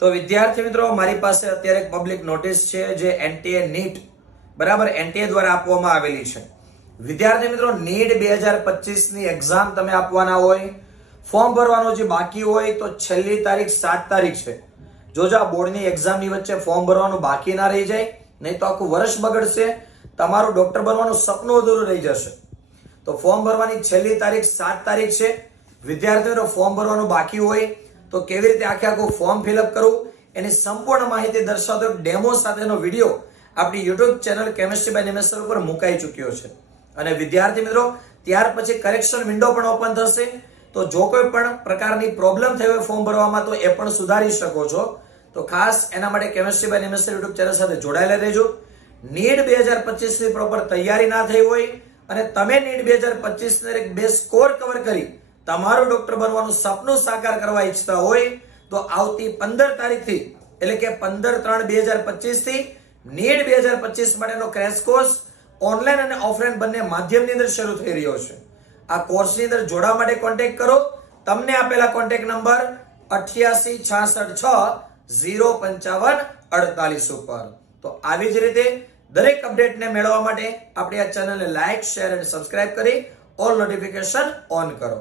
તો વિદ્યાર્થી મિત્રો, મારી પાસે અત્યારે એક પબ્લિક નોટિસ છે જે એનટીએ નીટ બરાબર એનટીએ દ્વારા આપવામાં આવેલી છે. વિદ્યાર્થી મિત્રો, નીટ 2025 ની એક્ઝામ તમે આપવાના હોય, ફોર્મ ભરવાનું જે બાકી હોય તો છેલ્લી તારીખ 7 તારીખ છે. જો આ બોર્ડની એક્ઝામની વચ્ચે ફોર્મ ભરવાનું બાકી ના રહી જાય, નહીં તો આખું વર્ષ બગડશે, તમારું ડોક્ટર બનવાનું સપનું અધૂરું રહી જશે. તો ફોર્મ ભરવાની છેલ્લી તારીખ 7 તારીખ છે. વિદ્યાર્થીઓ, ફોર્મ ભરવાનું બાકી હોય તો કેવી રીતે આખું ફોર્મ ફિલઅપ કરવું એની સંપૂર્ણ માહિતી દર્શાવતો ડેમો સાથેનો વિડીયો આપણી YouTube channel chemistry by Nimesh sir ઉપર મુકાઈ ચૂક્યો છે. અને વિદ્યાર્થી મિત્રો, ત્યાર પછી કરેક્શન વિન્ડો પણ ઓપન થશે. તો જો કોઈ પણ પ્રકારની પ્રોબ્લેમ થઈ હોય ફોર્મ ભરવામાં તો એ પણ સુધારી શકો છો. તો ખાસ એના માટે chemistry by Nimesh sir YouTube channel સાથે જોડાયેલા રહેજો. નીટ 2025 ની પ્રોપર તૈયારી ના થઈ હોય અને તમે નીટ 2025 ને બે સ્કોર કવર કરી તમારું ડોક્ટર બનવાનું સપનું સાકાર કરવા ઈચ્છતા હોય તો આવતી 15 તારીખથી એટલે કે 15/3/2025 થી નીટ 2025 માટેનો ક્રેશ કોર્સ ઓનલાઈન અને ઓફલાઈન બંને માધ્યમની અંદર શરૂ થઈ રહ્યો છે. આ કોર્સની અંદર જોડાવા માટે કોન્ટેક્ટ કરો. તમને આપેલા કોન્ટેક્ટ નંબર 8866605548 ઉપર. તો આવી જ રીતે દરેક અપડેટને મેળવવા માટે આપણી આ ચેનલને લાઈક, શેર અને સબસ્ક્રાઇબ કરી ઓલ નોટિફિકેશન ઓન કરો.